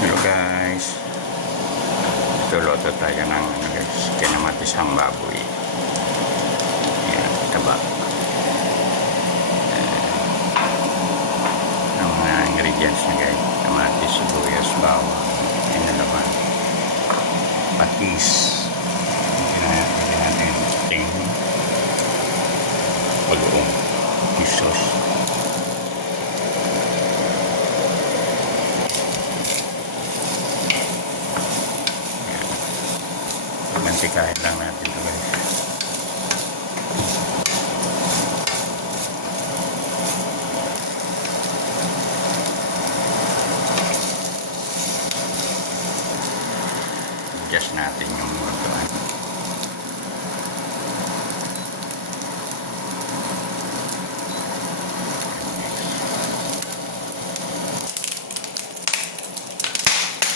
Hello guys, luto tayo ng kinamatisang baboy. Yan, taba. Ang mga ingredients na guys: kamatis, sibuyas, bawang, inalaman, patis, hindi natin ting pag-uong, isos. Mantikahin lang natin ito guys. Adjust natin yung lutuan.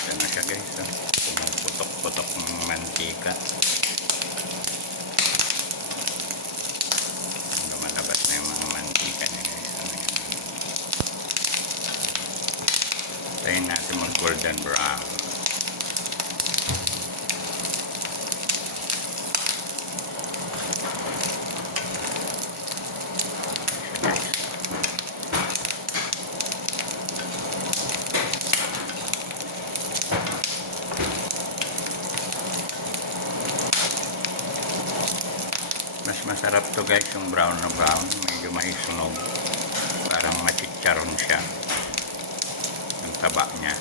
Ito na siya guys. Pumuputok-putok ng mantika. Lumalabas na yung mga mantika niya guys. Tayin natin mag golden brown. Mas masarap to guys yung brown na brown, medyo may sunog, parang machicharon siya yung taba niya.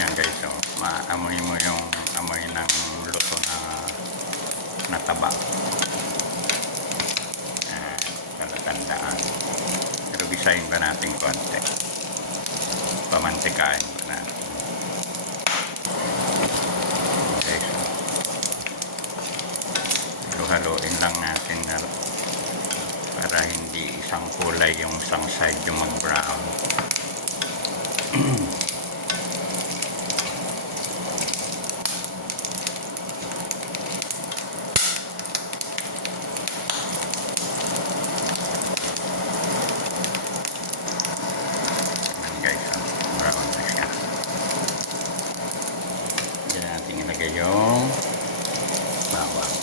Yan guys, so maamoy mo yung amoy ng luto na taba. Talatandaan, pero gisahin pa natin konti, pamantikain pa natin. Okay, so haluin lang natin na para hindi isang kulay yung isang side yung mag brown. Ilagay yung bawang.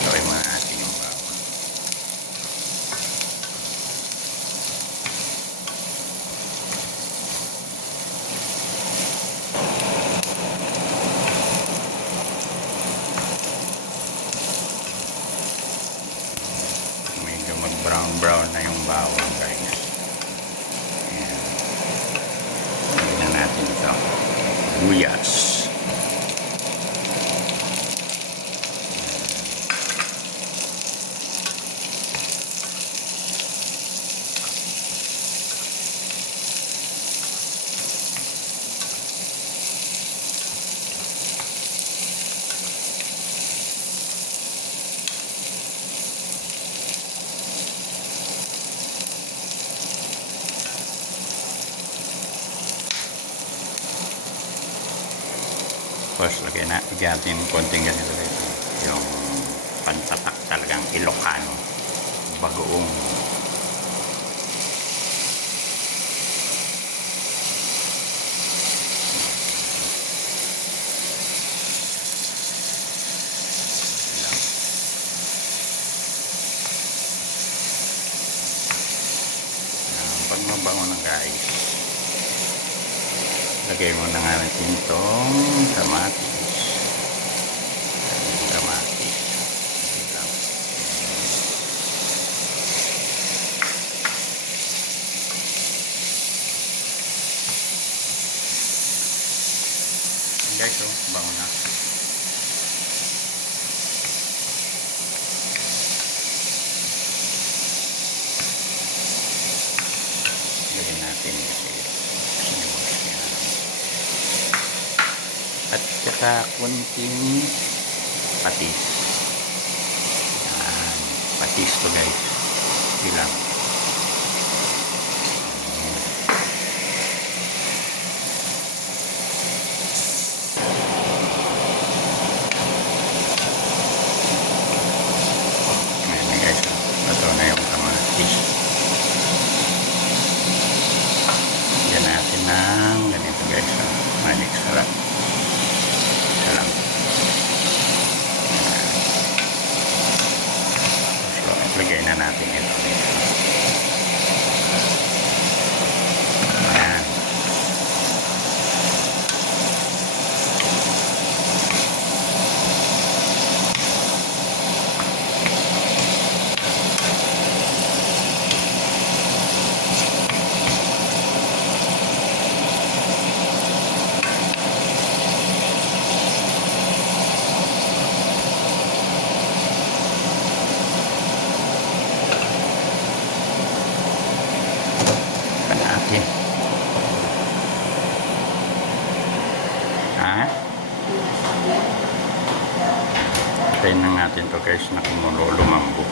Gawin mo natin yung bawang. Medyo mag brown na yung bawang guys. Ito, sibuyas. Tapos lagyan natin konting ganito dito, yung pantatak talagang Ilocano, bagoong. Pag mabango na guys, lagay mo na nga natin itong kamatis. Guys, oh, bango na. Lagyan natin kasi at saka kunting patis. Yan, patis to guys, bilang. Ha? Tayin na natin to guys na kumulo, lumambo.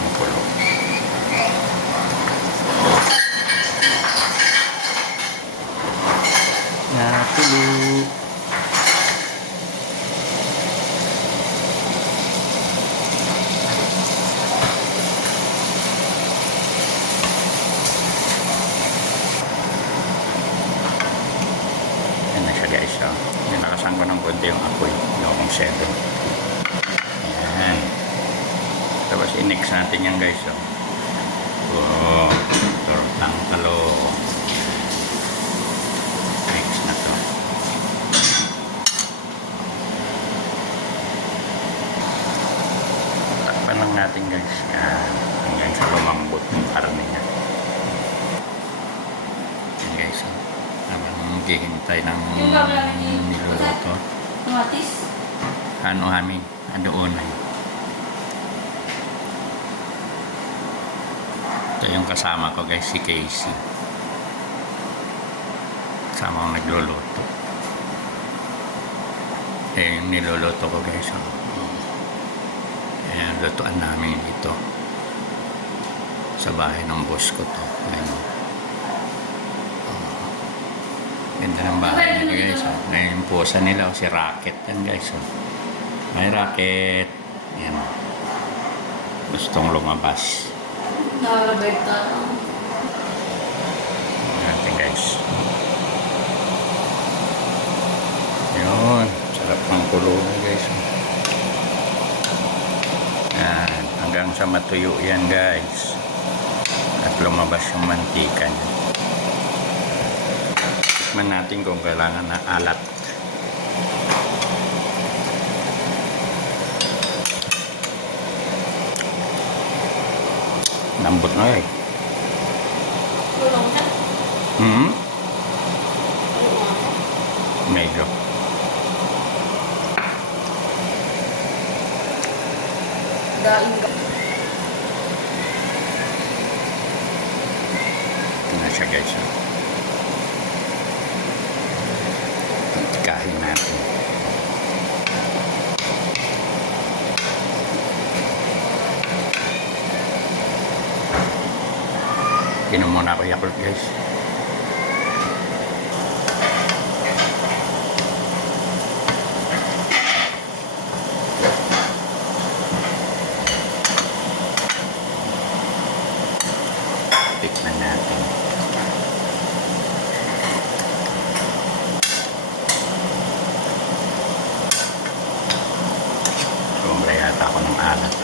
Kumulo. Natulo. Yan na siya guys. Oh. Nilakasan ko ng konti yung apoy. Yung 7. Yan. Tapos i-mix natin yan guys. Oh. Oh, tortang talong. Mix na to. Takpan lang natin guys. Yan. Hanggang sa lumambot yung karne niya. Yan guys. Oh. Habang maghihintay ng niluluto. Ano kami? Doon ay. Ito yung kasama ko guys, si Casey. Kasama ko nagluluto. Yung niluluto ko guys. Ayan, lutuan namin ito. Sa bahay ng boss ko to. Ayan. Ganda ng bahay nila guys. Ngayon yung pusa nila, si Rocket yan guys. May Rocket. Ayan. Gustong lumabas. Natin guys. Yun. Sarap ng kulo na guys. Yan. Hanggang sa matuyo yan guys. At lumabas yung mantika niya. Tikman natin kung kailangan na alat. Lambot na eh. Medyo. Ito na siya guys. Titikahin natin. Inom muna ako Yakult guys. Tikman natin. Sobra yata ako ng alat.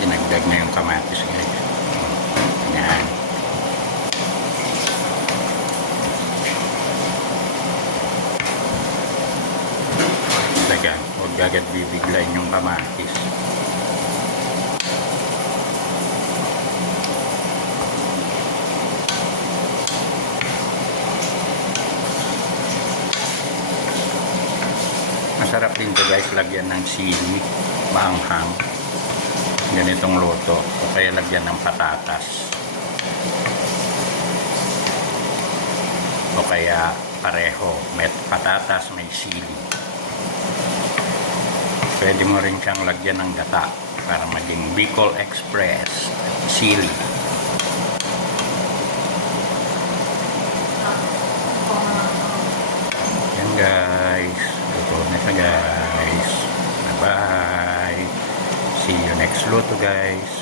Dinagdag na yung kamatis guys. Yan. Dagan, huwag agad bibiglayin yung kamatis. Masarap din to guys, lagyan ng sili, maanghang. Ganitong luto o kaya lagyan ng patatas o kaya pareho, may patatas, may sili. Pwede mo rin siyang lagyan ng gata para maging Bicol Express sili. Yan guys, luto na siya guys. Bye bye. See you next luto guys.